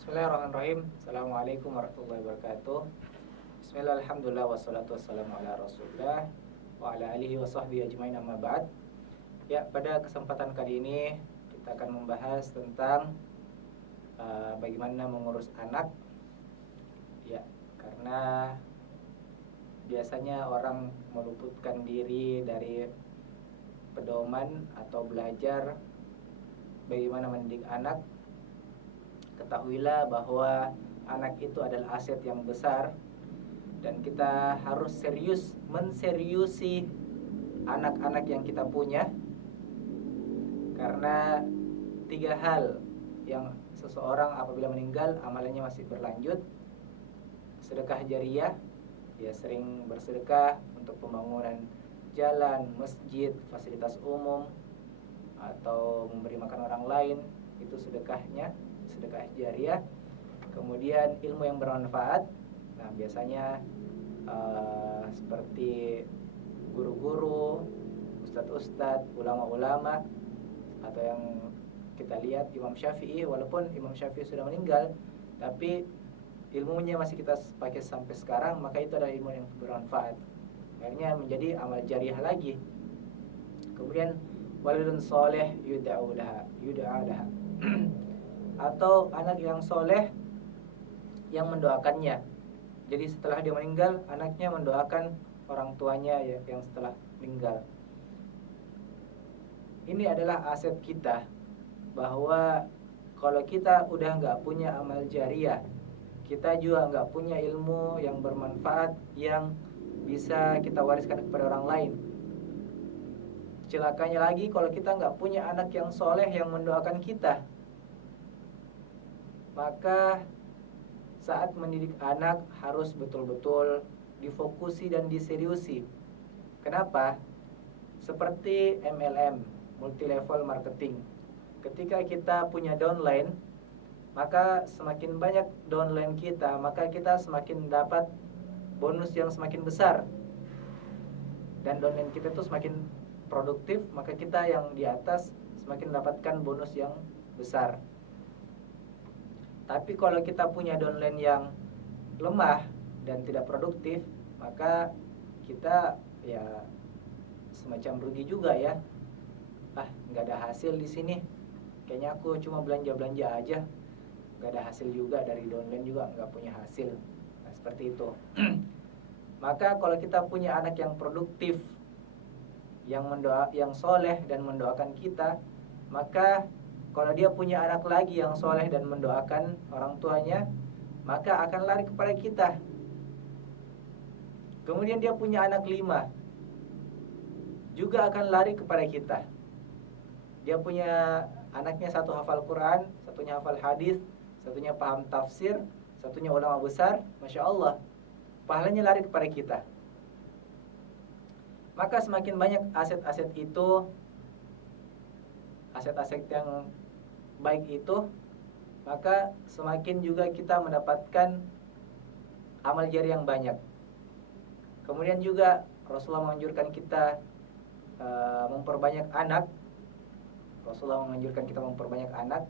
Bismillahirrahmanirrahim. Assalamualaikum warahmatullahi wabarakatuh. Bismillah, alhamdulillah, wassalatu wassalamu ala rasulullah wa ala alihi wa sahbihi ajmain, amma ba'd. Ya, pada kesempatan kali ini kita akan membahas tentang bagaimana mengurus anak. Ya, karena biasanya orang meluputkan diri dari pedoman atau belajar bagaimana mendidik anak. Ketahuilah bahwa anak itu adalah aset yang besar dan kita harus serius menseriusi anak-anak yang kita punya, karena 3 hal yang seseorang apabila meninggal amalannya masih berlanjut: sedekah jariyah, dia sering bersedekah untuk pembangunan jalan, masjid, fasilitas umum, atau memberi makan orang lain, itu sedekahnya, sedekah jariyah. Kemudian ilmu yang bermanfaat. Nah, biasanya seperti guru-guru, ustadz-ustadz, ulama-ulama, atau yang kita lihat Imam Syafi'i, walaupun Imam Syafi'i sudah meninggal, tapi ilmunya masih kita pakai sampai sekarang, maka itu adalah ilmu yang bermanfaat. Akhirnya menjadi amal jariyah lagi. Kemudian walidun soleh yud'a laha atau anak yang soleh yang mendoakannya. Jadi setelah dia meninggal, anaknya mendoakan orang tuanya yang setelah meninggal. Ini adalah aset kita, bahwa kalau kita udah nggak punya amal jariyah, kita juga nggak punya ilmu yang bermanfaat yang bisa kita wariskan kepada orang lain. Celakanya lagi kalau kita nggak punya anak yang soleh yang mendoakan kita. Maka saat mendidik anak harus betul-betul difokusi dan diseriusi. Kenapa? Seperti MLM, multi level marketing. Ketika kita punya downline, maka semakin banyak downline kita, maka kita semakin dapat bonus yang semakin besar. Dan downline kita itu semakin produktif, maka kita yang di atas semakin mendapatkan bonus yang besar. Tapi kalau kita punya downline yang lemah dan tidak produktif, maka kita ya semacam rugi juga ya. Nggak ada hasil di sini. Kayaknya aku cuma belanja-belanja aja, nggak ada hasil juga, dari downline juga nggak punya hasil. Nah, seperti itu. Maka kalau kita punya anak yang produktif, yang soleh dan mendoakan kita, maka kalau dia punya anak lagi yang soleh dan mendoakan orang tuanya, maka akan lari kepada kita. Kemudian dia punya anak 5, juga akan lari kepada kita. Dia punya anaknya satu hafal Quran, satunya hafal hadis, satunya paham tafsir, satunya ulama besar, Masya Allah, pahalanya lari kepada kita. Maka semakin banyak aset-aset itu, aset-aset yang baik itu, maka semakin juga kita mendapatkan amal jari yang banyak. Kemudian juga Rasulullah menganjurkan kita memperbanyak anak. Rasulullah menganjurkan kita memperbanyak anak,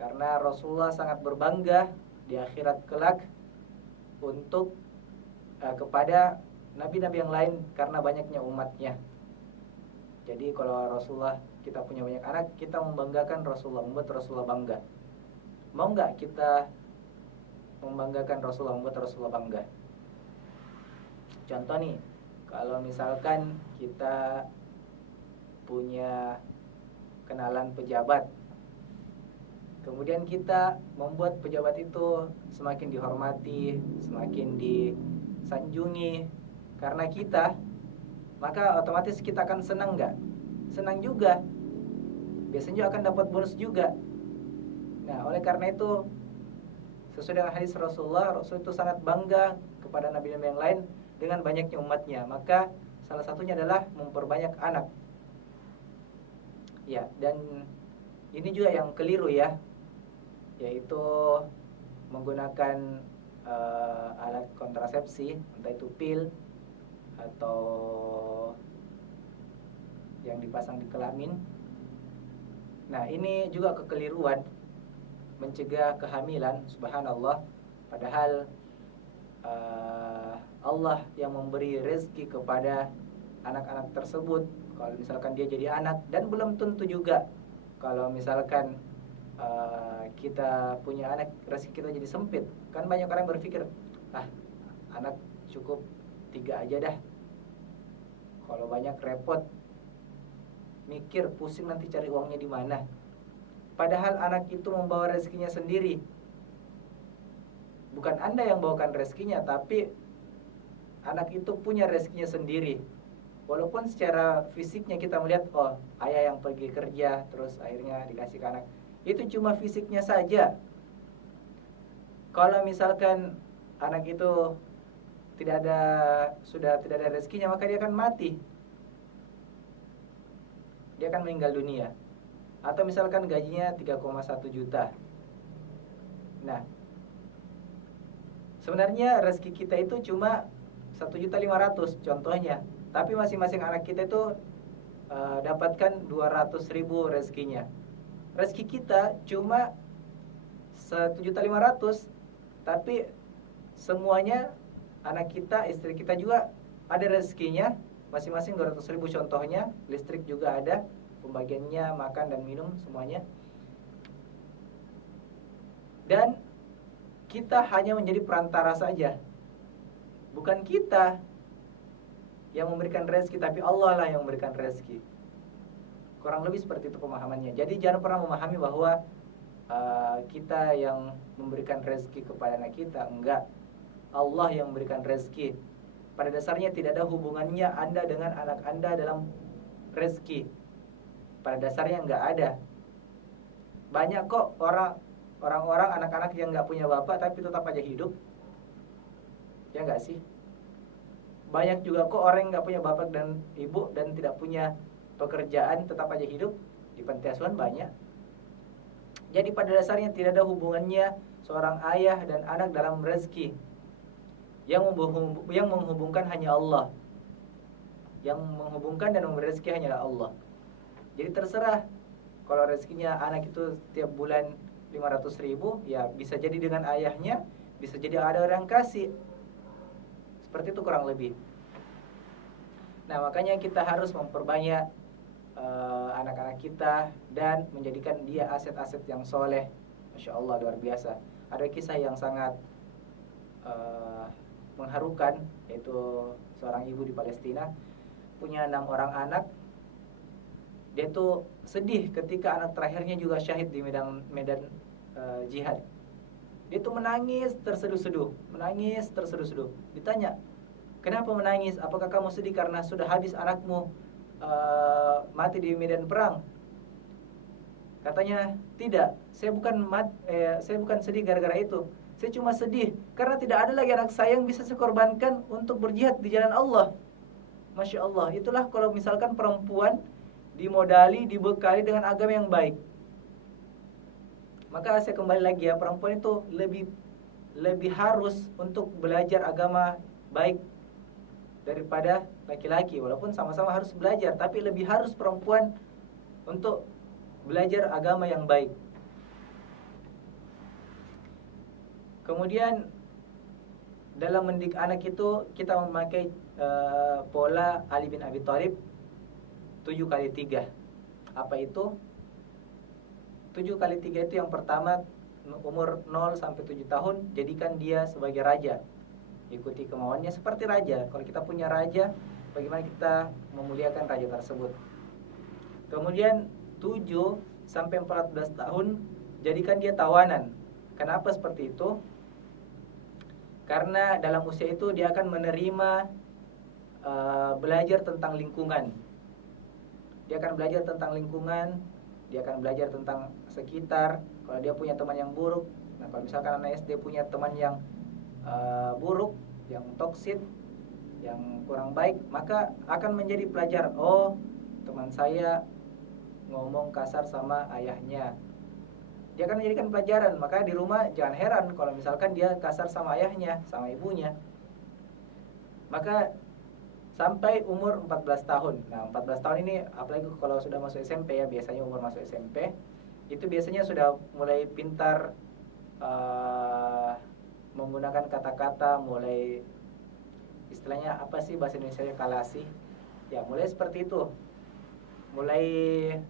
karena Rasulullah sangat berbangga di akhirat kelak untuk kepada nabi-nabi yang lain karena banyaknya umatnya. Jadi kalau Rasulullah, kita punya banyak anak, kita membanggakan Rasulullah, membuat Rasulullah bangga. Mau nggak kita membanggakan Rasulullah, membuat Rasulullah bangga? Contoh nih, kalau misalkan kita punya kenalan pejabat, kemudian kita membuat pejabat itu semakin dihormati, semakin disanjungi karena kita, maka otomatis kita akan senang nggak? Senang juga. Biasanya juga akan dapat bonus juga. Nah, oleh karena itu, sesuai dengan hadis Rasulullah, Rasul itu sangat bangga kepada nabi-nabi yang lain dengan banyaknya umatnya. Maka salah satunya adalah memperbanyak anak. Ya, dan ini juga yang keliru ya, yaitu menggunakan alat kontrasepsi, entah itu pil atau yang dipasang di kelamin. Nah, ini juga kekeliruan. mencegah kehamilan, subhanallah. Padahal Allah yang memberi rezeki kepada anak-anak tersebut. Kalau misalkan dia jadi anak, dan belum tentu juga kalau misalkan kita punya anak, rezeki kita jadi sempit. Kan banyak orang berpikir, anak cukup 3 aja dah, kalau banyak repot, mikir pusing nanti cari uangnya di mana. Padahal anak itu membawa rezekinya sendiri. Bukan Anda yang bawakan rezekinya, tapi anak itu punya rezekinya sendiri. Walaupun secara fisiknya kita melihat, oh ayah yang pergi kerja terus akhirnya dikasih ke anak, itu cuma fisiknya saja. Kalau misalkan anak itu sudah tidak ada rezekinya, maka dia akan mati, dia akan meninggal dunia. Atau misalkan gajinya 3,1 juta. Nah, sebenarnya rezeki kita itu cuma 1.500.000 contohnya, tapi masing-masing anak kita itu dapatkan 200.000 rezekinya. Rezeki kita cuma 1.500.000, tapi semuanya, anak kita, istri kita juga ada rezekinya masing-masing 200.000 contohnya. Listrik juga ada, pembagiannya, makan dan minum semuanya. Dan kita hanya menjadi perantara saja. Bukan kita yang memberikan rezeki, tapi Allah lah yang memberikan rezeki. Kurang lebih seperti itu pemahamannya. Jadi jangan pernah memahami bahwa kita yang memberikan rezeki kepada anak kita. Enggak, Allah yang memberikan rezeki. Pada dasarnya tidak ada hubungannya Anda dengan anak Anda dalam rezeki. Pada dasarnya enggak ada. Banyak kok orang-orang anak-anak yang enggak punya bapak tapi tetap aja hidup. Ya enggak sih? Banyak juga kok orang yang enggak punya bapak dan ibu dan tidak punya pekerjaan tetap aja hidup. Di panti asuhan banyak. Jadi pada dasarnya tidak ada hubungannya seorang ayah dan anak dalam rezeki. Yang menghubungkan hanya Allah. Yang menghubungkan dan memberi rezeki hanyalah Allah. Jadi terserah, kalau rezekinya anak itu setiap bulan 500.000, ya bisa jadi dengan ayahnya, bisa jadi ada orang kasih. Seperti itu kurang lebih. Nah, makanya kita harus memperbanyak anak-anak kita dan menjadikan dia aset-aset yang soleh. Masya Allah, luar biasa. Ada kisah yang sangat mengharukan, yaitu seorang ibu di Palestina punya 6 orang anak. Dia tuh sedih ketika anak terakhirnya juga syahid di medan jihad. Dia tuh menangis terseduh-seduh. Ditanya, kenapa menangis? Apakah kamu sedih karena sudah habis anakmu mati di medan perang? Katanya, tidak, saya bukan sedih gara-gara itu. Saya cuma sedih karena tidak ada lagi anak saya yang bisa saya korbankan untuk berjihad di jalan Allah. Masya Allah, itulah kalau misalkan perempuan dimodali, dibekali dengan agama yang baik. Maka saya kembali lagi ya, perempuan itu lebih harus untuk belajar agama baik daripada laki-laki. Walaupun sama-sama harus belajar, tapi lebih harus perempuan untuk belajar agama yang baik. Kemudian dalam mendidik anak itu kita memakai pola Ali bin Abi Thalib 7x3. Apa itu? 7x3 itu yang pertama, umur 0 sampai 7 tahun, jadikan dia sebagai raja. Ikuti kemauannya seperti raja. Kalau kita punya raja, bagaimana kita memuliakan raja tersebut. Kemudian 7 sampai 14 tahun, jadikan dia tawanan. Kenapa seperti itu? Karena dalam usia itu dia akan menerima belajar tentang lingkungan. Dia akan belajar tentang lingkungan, dia akan belajar tentang sekitar. Kalau dia punya teman yang buruk, nah kalau misalkan anak SD punya teman yang buruk, yang toksik, yang kurang baik, maka akan menjadi pelajar. Oh, teman saya ngomong kasar sama ayahnya. Dia akan menjadikan pelajaran. Maka di rumah jangan heran kalau misalkan dia kasar sama ayahnya, sama ibunya. Maka sampai umur 14 tahun. Nah, 14 tahun ini apalagi kalau sudah masuk SMP ya, biasanya umur masuk SMP, itu biasanya sudah mulai pintar menggunakan kata-kata, mulai istilahnya apa sih bahasa Indonesia kalasi, ya mulai seperti itu, mulai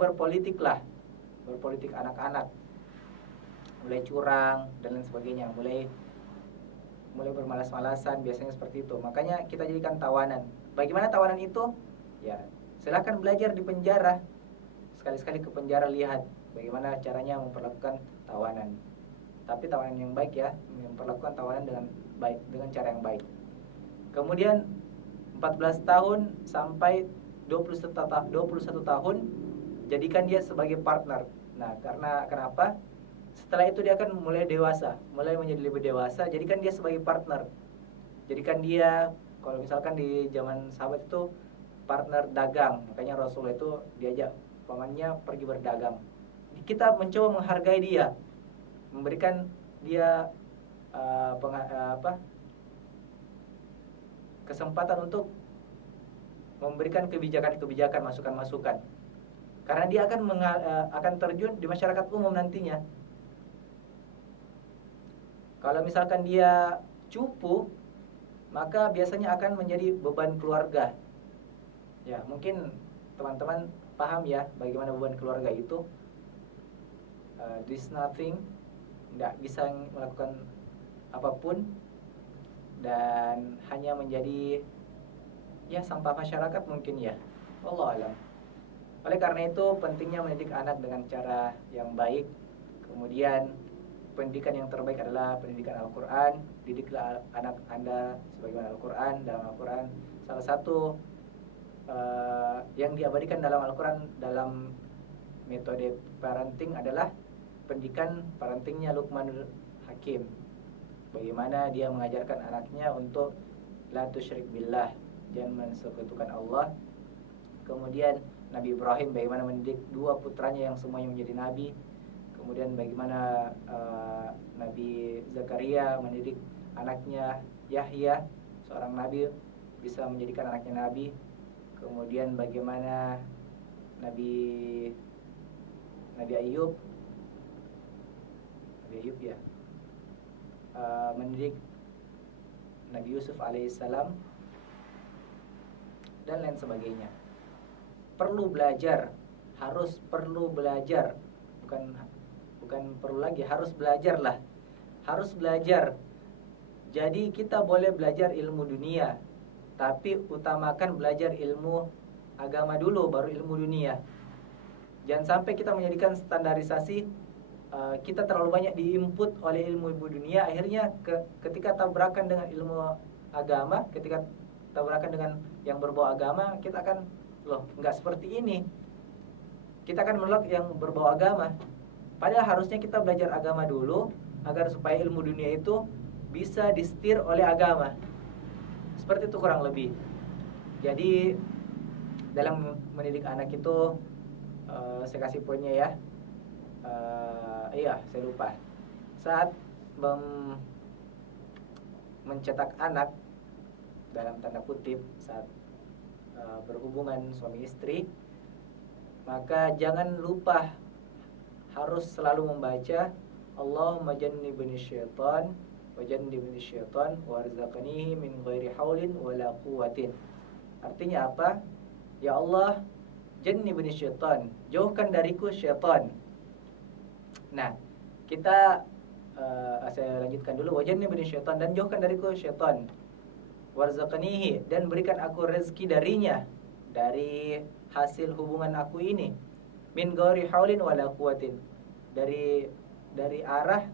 berpolitik lah, berpolitik anak-anak, mulai curang dan lain sebagainya, mulai bermalas-malasan, biasanya seperti itu. Makanya kita jadikan tawanan. Bagaimana tawanan itu? Ya, silahkan belajar di penjara. Sekali-sekali ke penjara, lihat bagaimana caranya memperlakukan tawanan. Tapi tawanan yang baik ya, memperlakukan tawanan dengan baik, dengan cara yang baik. Kemudian 14 tahun sampai 21 tahun, jadikan dia sebagai partner. Nah, karena kenapa? Setelah itu dia akan mulai dewasa, mulai menjadi lebih dewasa, jadikan dia sebagai partner. Jadikan dia, kalau misalkan di zaman sahabat itu partner dagang, makanya Rasulullah itu diajak pamannya pergi berdagang. Kita mencoba menghargai dia, memberikan dia kesempatan untuk memberikan kebijakan-kebijakan, masukan-masukan. Karena dia akan terjun di masyarakat umum nantinya. Kalau misalkan dia cupu, maka biasanya akan menjadi beban keluarga. Ya, mungkin teman-teman paham ya bagaimana beban keluarga itu. This nothing, tidak bisa melakukan apapun dan hanya menjadi ya sampah masyarakat mungkin ya. Wallahu alam. Oleh karena itu pentingnya mendidik anak dengan cara yang baik. Kemudian pendidikan yang terbaik adalah pendidikan Al-Quran. Didiklah anak Anda sebagaimana Al-Quran. Dalam Al-Quran salah satu yang diabadikan dalam Al-Quran dalam metode parenting adalah pendidikan parentingnya Luqmanul Hakim. Bagaimana dia mengajarkan anaknya untuk la tusyrik billah, jangan mensekutukan Allah. Kemudian Nabi Ibrahim bagaimana mendidik dua putranya yang semuanya menjadi nabi. Kemudian bagaimana Nabi Zakaria mendidik anaknya Yahya, seorang nabi, bisa menjadikan anaknya nabi. Kemudian bagaimana Nabi Ayub ya, mendidik Nabi Yusuf alaihissalam dan lain sebagainya. Perlu belajar, perlu belajar, bukan perlu lagi, harus belajar lah, harus belajar. Jadi kita boleh belajar ilmu dunia, tapi utamakan belajar ilmu agama dulu, baru ilmu dunia. Jangan sampai kita menjadikan standarisasi kita terlalu banyak diinput oleh ilmu dunia, akhirnya ketika tabrakan dengan ilmu agama, ketika tabrakan dengan yang berbau agama, kita akan nggak seperti ini. Kita akan menolak yang berbau agama. Padahal harusnya kita belajar agama dulu agar supaya ilmu dunia itu bisa disetir oleh agama. Seperti itu kurang lebih. Jadi dalam mendidik anak itu saya kasih poinnya ya. Iya, saya lupa. Saat mencetak anak dalam tanda kutip, saat berhubungan suami istri, maka jangan lupa harus selalu membaca Allahumma jannibni syaitan wa jannibni syaitan warzaqnihi min ghairi haulin wala quwwatin. Artinya apa? Ya Allah, jannibni syaitan, jauhkan dariku syaitan. Nah, saya lanjutkan dulu. Wa jannibni syaitan, dan jauhkan dariku syaitan. Warzaqnihi, dan berikan aku rezeki darinya, dari hasil hubungan aku ini, min ghairi haulin wala quwwatin, dari arah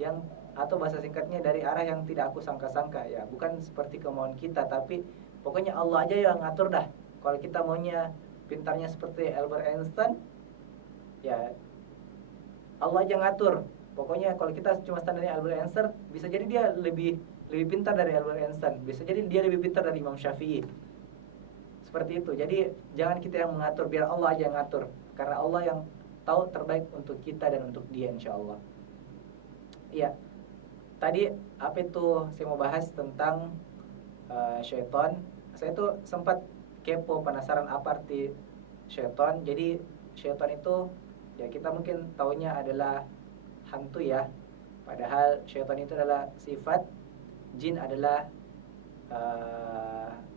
yang, atau bahasa singkatnya dari arah yang tidak aku sangka-sangka ya, bukan seperti kemauan kita, tapi pokoknya Allah aja yang ngatur dah. Kalau kita maunya pintarnya seperti Albert Einstein, ya Allah aja ngatur. Pokoknya kalau kita cuma standarnya Albert Einstein, bisa jadi dia lebih pintar dari Albert Einstein, bisa jadi dia lebih pintar dari Imam Syafi'i. Seperti itu. Jadi jangan kita yang mengatur, biar Allah aja yang ngatur. Karena Allah yang tahu terbaik untuk kita dan untuk dia, insyaallah. Iya. Tadi apa itu saya mau bahas tentang syaitan. Saya tuh sempat kepo, penasaran apa arti syaitan. Jadi syaitan itu ya kita mungkin taunya adalah hantu ya. Padahal syaitan itu adalah sifat, jin adalah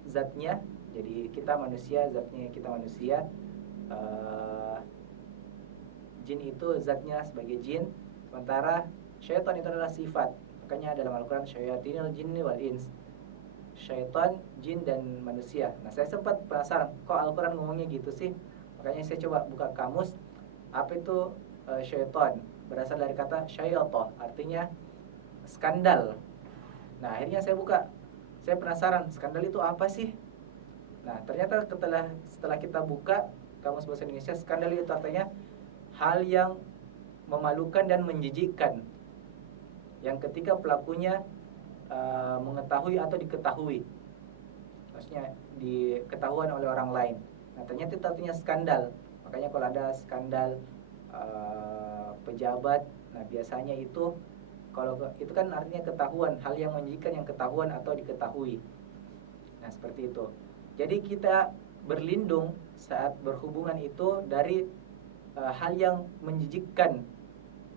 zatnya. Jadi kita manusia, zatnya kita manusia. Jin itu zatnya sebagai jin, sementara syaitan itu adalah sifat. Makanya dalam Al-Quran syayatinil jinni wal ins, syaitan, jin dan manusia. Nah saya sempat penasaran, kok Al-Quran ngomongnya gitu sih? Makanya saya coba buka kamus, apa itu syaitan? Berasal dari kata syayatoh, artinya skandal. Nah akhirnya saya buka, saya penasaran skandal itu apa sih? Nah ternyata setelah kita buka kamus bahasa Indonesia, skandal itu artinya hal yang memalukan dan menjijikkan, yang ketika pelakunya mengetahui atau diketahui, maksudnya diketahuan oleh orang lain. Nah ternyata itu artinya skandal. Makanya kalau ada skandal pejabat, nah biasanya itu kalau itu kan artinya ketahuan, hal yang menjijikkan yang ketahuan atau diketahui. Nah seperti itu. Jadi kita berlindung saat berhubungan itu dari hal yang menjijikkan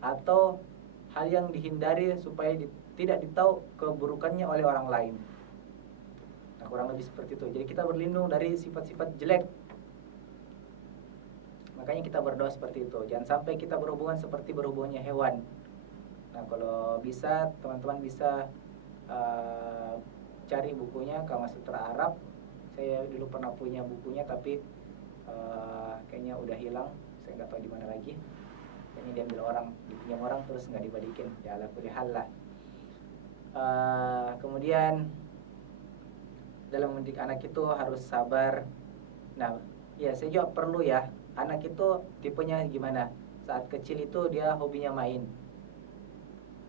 atau hal yang dihindari supaya tidak ditahu keburukannya oleh orang lain. Nah kurang lebih seperti itu. Jadi kita berlindung dari sifat-sifat jelek. Makanya kita berdoa seperti itu. Jangan sampai kita berhubungan seperti berhubungannya hewan. Nah kalau bisa teman-teman bisa cari bukunya Kama Sutra Arab. Saya dulu pernah punya bukunya tapi kayaknya udah hilang. Saya nggak tahu di mana lagi. Ini diambil orang, dipinjam orang terus nggak dibalikin. Ya ala kulli hal lah. Kemudian dalam mendidik anak itu harus sabar. Nah, ya saya juga perlu ya. Anak itu tipenya gimana? Saat kecil itu dia hobinya main.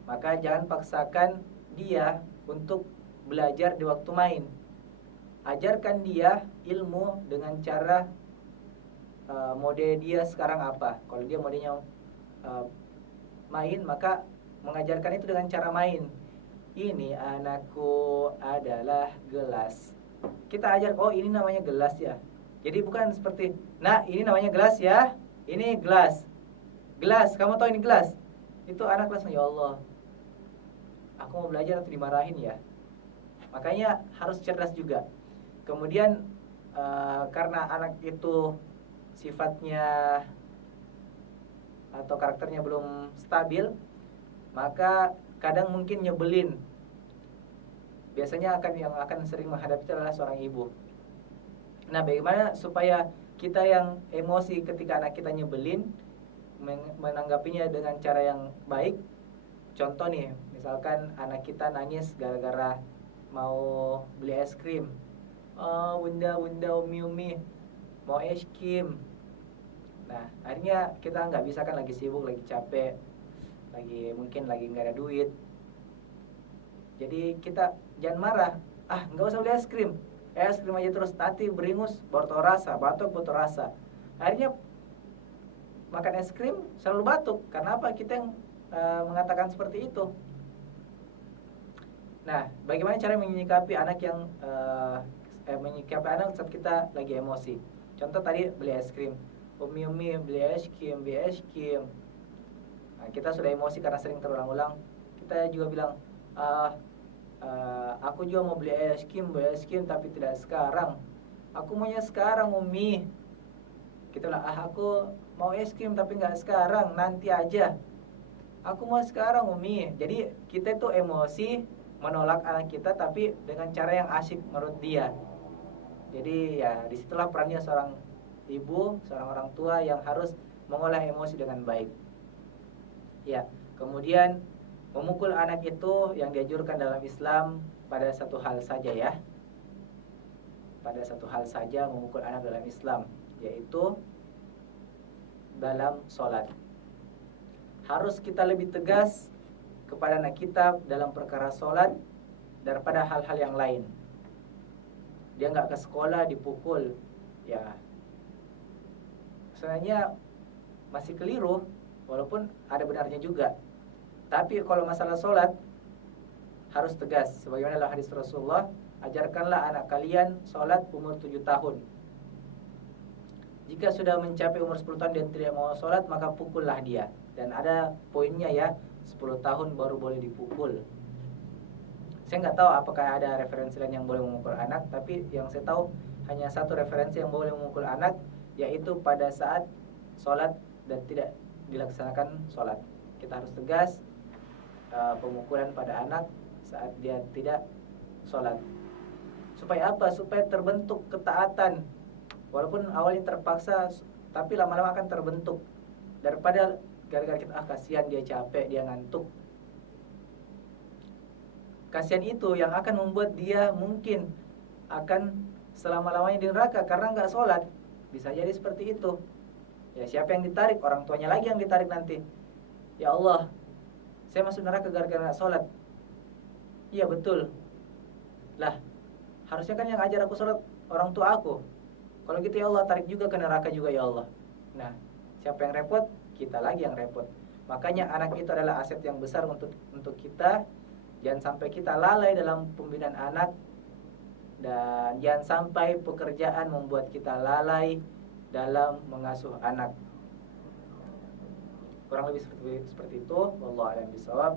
Maka jangan paksakan dia untuk belajar di waktu main. Ajarkan dia ilmu dengan cara mode dia sekarang apa. Kalau dia modenya main, maka mengajarkan itu dengan cara main. Ini anakku adalah gelas. Kita ajar, oh ini namanya gelas ya. Jadi bukan seperti, nah ini namanya gelas ya. Ini gelas. Gelas, kamu tahu ini gelas? Itu anak langsung, ya Allah, aku mau belajar atau dimarahin ya. Makanya harus cerdas juga. Kemudian karena anak itu sifatnya atau karakternya belum stabil, maka kadang mungkin nyebelin. Biasanya yang akan sering menghadapi itu adalah seorang ibu. Nah, bagaimana supaya kita yang emosi ketika anak kita nyebelin menanggapinya dengan cara yang baik? Contoh nih, misalkan anak kita nangis gara-gara mau beli es krim. Oh, bunda, umi, mau es krim. Nah, akhirnya kita nggak bisa kan, lagi sibuk, lagi capek, mungkin lagi nggak ada duit. Jadi kita jangan marah. Ah, nggak usah beli es krim aja terus, nanti beringus, batuk rasa. Akhirnya makan es krim selalu batuk. Karena apa? Kita yang mengatakan seperti itu. Nah, bagaimana cara menyikapi anak yang menyikapi anak saat kita lagi emosi? Contoh tadi beli es krim. Umi beli es krim. Nah, kita sudah emosi karena sering terulang-ulang. Kita juga bilang, aku juga mau beli es krim tapi tidak sekarang. Aku maunya sekarang Umi. Kita bilang, aku mau es krim tapi nggak sekarang, nanti aja. Aku mau sekarang Umi. Jadi kita itu emosi menolak anak kita tapi dengan cara yang asyik menurut dia. Jadi ya disitulah perannya seorang ibu, seorang orang tua yang harus mengolah emosi dengan baik. Ya, kemudian memukul anak itu yang dianjurkan dalam Islam pada satu hal saja ya. Pada satu hal saja memukul anak dalam Islam, yaitu dalam sholat. Harus kita lebih tegas kepada anak kita dalam perkara sholat daripada hal-hal yang lain. Dia nggak ke sekolah dipukul, ya sebenarnya masih keliru, walaupun ada benarnya juga. Tapi kalau masalah sholat harus tegas. Sebagaimana dalam hadis Rasulullah, ajarkanlah anak kalian sholat umur 7 tahun. Jika sudah mencapai umur 10 tahun dan tidak mau sholat, maka pukullah dia. Dan ada poinnya ya, 10 tahun baru boleh dipukul. Saya nggak tahu apakah ada referensi lain yang boleh memukul anak, tapi yang saya tahu hanya satu referensi yang boleh memukul anak, yaitu pada saat sholat dan tidak dilaksanakan sholat. Kita harus tegas pemukulan pada anak saat dia tidak sholat. Supaya apa? Supaya terbentuk ketaatan. Walaupun awalnya terpaksa, tapi lama-lama akan terbentuk. Daripada gara-gara kita kasihan dia capek, dia ngantuk. Kasihan itu yang akan membuat dia mungkin akan selama-lamanya di neraka karena nggak sholat. Bisa jadi seperti itu. Ya, siapa yang ditarik? Orang tuanya lagi yang ditarik nanti. Ya Allah, saya masuk neraka gara-gara nggak sholat. Iya betul. Lah, harusnya kan yang ajar aku sholat orang tua aku. Kalau gitu ya Allah, tarik juga ke neraka juga ya Allah. Nah, siapa yang repot? Kita lagi yang repot. Makanya anak itu adalah aset yang besar untuk kita. Jangan sampai kita lalai dalam pembinaan anak, dan jangan sampai pekerjaan membuat kita lalai dalam mengasuh anak. Kurang lebih seperti itu. Wallahu a'lam bishawab.